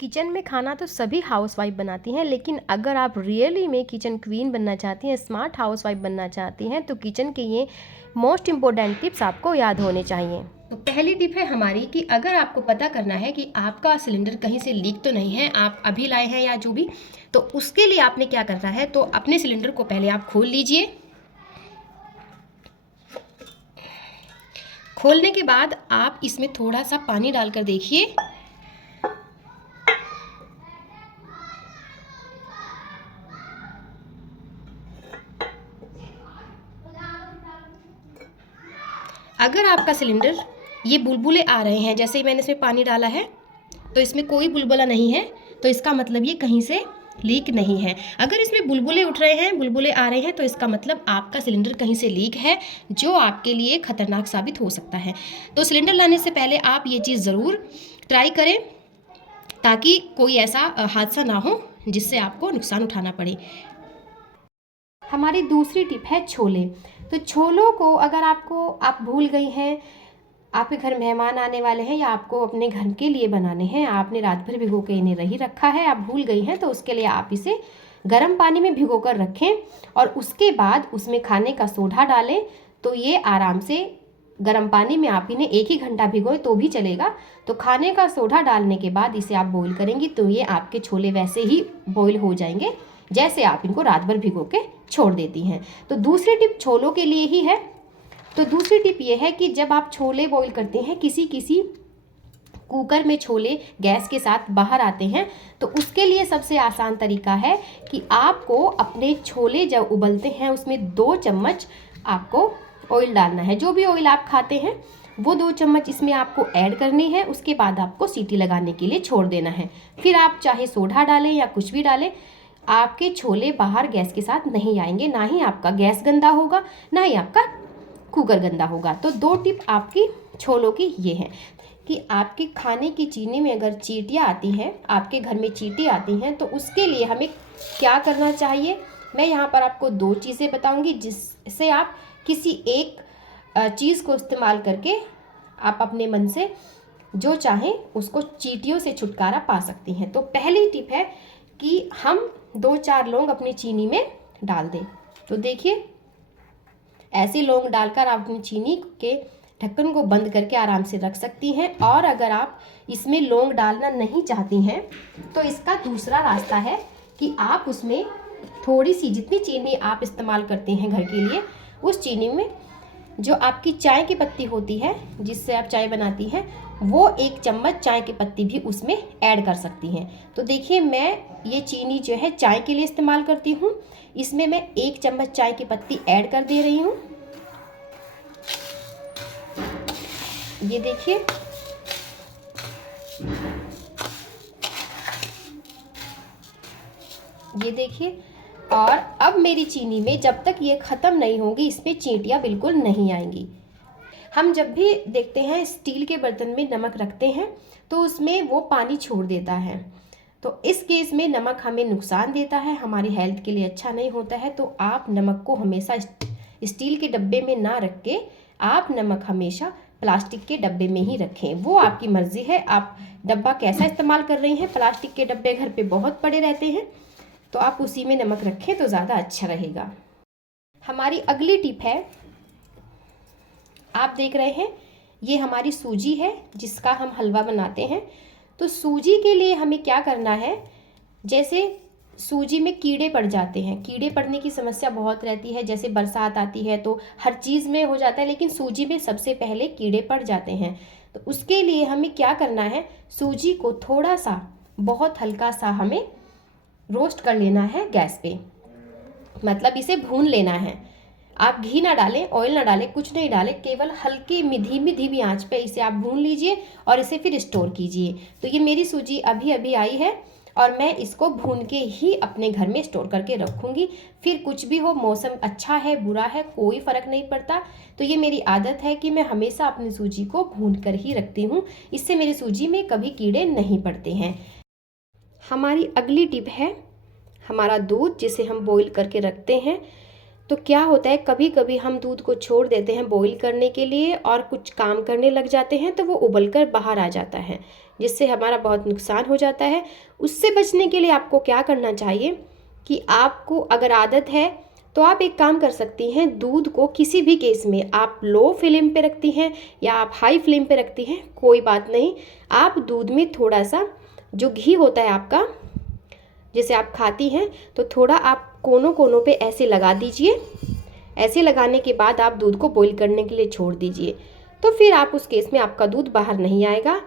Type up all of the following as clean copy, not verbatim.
Kitchen में खाना तो सभी हाउसवाइफ बनाती हैं, लेकिन अगर आप रियली में किचन क्वीन बनना चाहती हैं, स्मार्ट हाउसवाइफ बनना चाहती हैं, तो किचन के ये मोस्ट इम्पोर्टेंट टिप्स आपको याद होने चाहिए। तो पहली टिप है हमारी कि अगर आपको पता करना है कि आपका सिलेंडर कहीं से लीक तो नहीं है, आप अभी लाए हैं या जो भी, तो उसके लिए आपने क्या करना है, तो अपने सिलेंडर को पहले आप खोल लीजिए। खोलने के बाद आप इसमें थोड़ा सा पानी डालकर देखिए। अगर आपका सिलेंडर ये बुलबुले आ रहे हैं, जैसे ही मैंने इसमें पानी डाला है तो इसमें कोई बुलबुला नहीं है, तो इसका मतलब ये कहीं से लीक नहीं है। अगर इसमें बुलबुले उठ रहे हैं, बुलबुले आ रहे हैं, तो इसका मतलब आपका सिलेंडर कहीं से लीक है, जो आपके लिए खतरनाक साबित हो सकता है। तो सिलेंडर लाने से पहले आप ये चीज़ ज़रूर ट्राई करें, ताकि कोई ऐसा हादसा ना हो जिससे आपको नुकसान उठाना पड़े। हमारी दूसरी टिप है छोले। तो छोलों को अगर आप भूल गई हैं, आपके घर मेहमान आने वाले हैं या आपको अपने घर के लिए बनाने हैं, आपने रात भर भिगो के इन्हें नहीं रखा है, आप भूल गई हैं, तो उसके लिए आप इसे गर्म पानी में भिगो कर रखें और उसके बाद उसमें खाने का सोडा डालें। तो ये आराम से गर्म पानी में आप इन्हें 1 ही घंटा भिगोएं तो भी चलेगा। तो खाने का सोडा डालने के बाद इसे आप बॉईल करेंगी तो ये आपके छोले वैसे ही बॉईल हो जाएंगे जैसे आप इनको रात भर भिगो के छोड़ देती हैं। तो दूसरी टिप छोलों के लिए ही है। तो दूसरी टिप ये है कि जब आप छोले बॉईल करते हैं, किसी कुकर में छोले गैस के साथ बाहर आते हैं, तो उसके लिए सबसे आसान तरीका है कि आपको अपने छोले जब उबलते हैं उसमें 2 चम्मच आपको ऑयल डालना है। जो भी ऑयल आप खाते हैं वो 2 चम्मच इसमें आपको ऐड करनी है। उसके बाद आपको सीटी लगाने के लिए छोड़ देना है। फिर आप चाहे सोडा डालें या कुछ भी डालें, आपके छोले बाहर गैस के साथ नहीं आएंगे, ना ही आपका गैस गंदा होगा, ना ही आपका कुकर गंदा होगा। तो 2 टिप आपकी छोलों की ये है कि आपके खाने की चीनी में अगर चींटियाँ आती हैं, आपके घर में चींटी आती हैं, तो उसके लिए हमें क्या करना चाहिए, मैं यहाँ पर आपको 2 चीज़ें बताऊँगी जिससे आप किसी एक चीज़ को इस्तेमाल करके आप अपने मन से जो चाहें उसको चींटियों से छुटकारा पा सकती हैं। तो पहली टिप है कि हम 2-4 लौंग अपनी चीनी में डाल दें। तो देखिए, ऐसे लौंग डालकर आप अपनी चीनी के ढक्कन को बंद करके आराम से रख सकती हैं। और अगर आप इसमें लौंग डालना नहीं चाहती हैं, तो इसका दूसरा रास्ता है कि आप उसमें थोड़ी सी, जितनी चीनी आप इस्तेमाल करते हैं घर के लिए, उस चीनी में जो आपकी चाय की पत्ती होती है जिससे आप चाय बनाती हैं, वो 1 चम्मच चाय की पत्ती भी उसमें ऐड कर सकती हैं। तो देखिए, मैं ये चीनी जो है चाय के लिए इस्तेमाल करती हूँ, इसमें मैं 1 चम्मच चाय की पत्ती ऐड कर दे रही हूँ। ये देखिए, ये देखिए, और अब मेरी चीनी में जब तक ये ख़त्म नहीं होगी, इसमें चींटियाँ बिल्कुल नहीं आएंगी। हम जब भी देखते हैं स्टील के बर्तन में नमक रखते हैं तो उसमें वो पानी छोड़ देता है। तो इस केस में नमक हमें नुकसान देता है, हमारी हेल्थ के लिए अच्छा नहीं होता है। तो आप नमक को हमेशा स्टील के डब्बे में ना रख के आप नमक हमेशा प्लास्टिक के डब्बे में ही रखें। वो आपकी मर्ज़ी है, आप डब्बा कैसा इस्तेमाल कर रही हैं। प्लास्टिक के डब्बे घर पे बहुत पड़े रहते हैं, तो आप उसी में नमक रखें तो ज़्यादा अच्छा रहेगा। हमारी अगली टिप है, आप देख रहे हैं ये हमारी सूजी है जिसका हम हलवा बनाते हैं। तो सूजी के लिए हमें क्या करना है, जैसे सूजी में कीड़े पड़ जाते हैं, कीड़े पड़ने की समस्या बहुत रहती है, जैसे बरसात आती है तो हर चीज़ में हो जाता है, लेकिन सूजी में सबसे पहले कीड़े पड़ जाते हैं। तो उसके लिए हमें क्या करना है, सूजी को थोड़ा सा, बहुत हल्का सा हमें रोस्ट कर लेना है गैस पे, मतलब इसे भून लेना है। आप घी ना डालें, ऑयल ना डालें, कुछ नहीं डालें, केवल हल्की धीमी धीमी आंच पे इसे आप भून लीजिए और इसे फिर स्टोर कीजिए। तो ये मेरी सूजी अभी अभी आई है और मैं इसको भून के ही अपने घर में स्टोर करके रखूँगी। फिर कुछ भी हो, मौसम अच्छा है बुरा है कोई फ़र्क नहीं पड़ता। तो ये मेरी आदत है कि मैं हमेशा अपनी सूजी को भून कर ही रखती हूँ, इससे मेरी सूजी में कभी कीड़े नहीं पड़ते हैं। हमारी अगली टिप है हमारा दूध, जिसे हम बॉईल करके रखते हैं। तो क्या होता है, कभी कभी हम दूध को छोड़ देते हैं बॉईल करने के लिए और कुछ काम करने लग जाते हैं तो वो उबल कर बाहर आ जाता है, जिससे हमारा बहुत नुकसान हो जाता है। उससे बचने के लिए आपको क्या करना चाहिए कि आपको अगर आदत है तो आप एक काम कर सकती हैं, दूध को किसी भी केस में आप लो फ्लेम पे रखती हैं या आप हाई फ्लेम पे रखती हैं, कोई बात नहीं। आप दूध में थोड़ा सा जो घी होता है आपका, जैसे आप खाती हैं, तो थोड़ा आप कोनों कोनों पे ऐसे लगा दीजिए। ऐसे लगाने के बाद आप दूध को बॉईल करने के लिए छोड़ दीजिए। तो फिर आप उस केस में आपका दूध बाहर नहीं आएगा,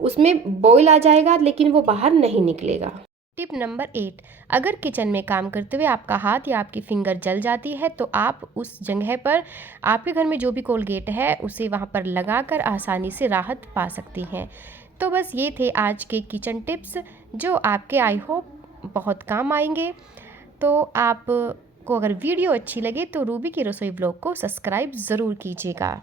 उसमें बॉईल आ जाएगा लेकिन वो बाहर नहीं निकलेगा। टिप नंबर 8, अगर किचन में काम करते हुए आपका हाथ या आपकी फिंगर जल जाती है तो आप उस जगह पर आपके घर में जो भी कोलगेट है उसे वहाँ पर लगाकर आसानी से राहत पा सकती हैं। तो बस ये थे आज के किचन टिप्स जो आपके आई होप बहुत काम आएंगे। तो आपको अगर वीडियो अच्छी लगे तो रूबी की रसोई ब्लॉग को सब्सक्राइब ज़रूर कीजिएगा।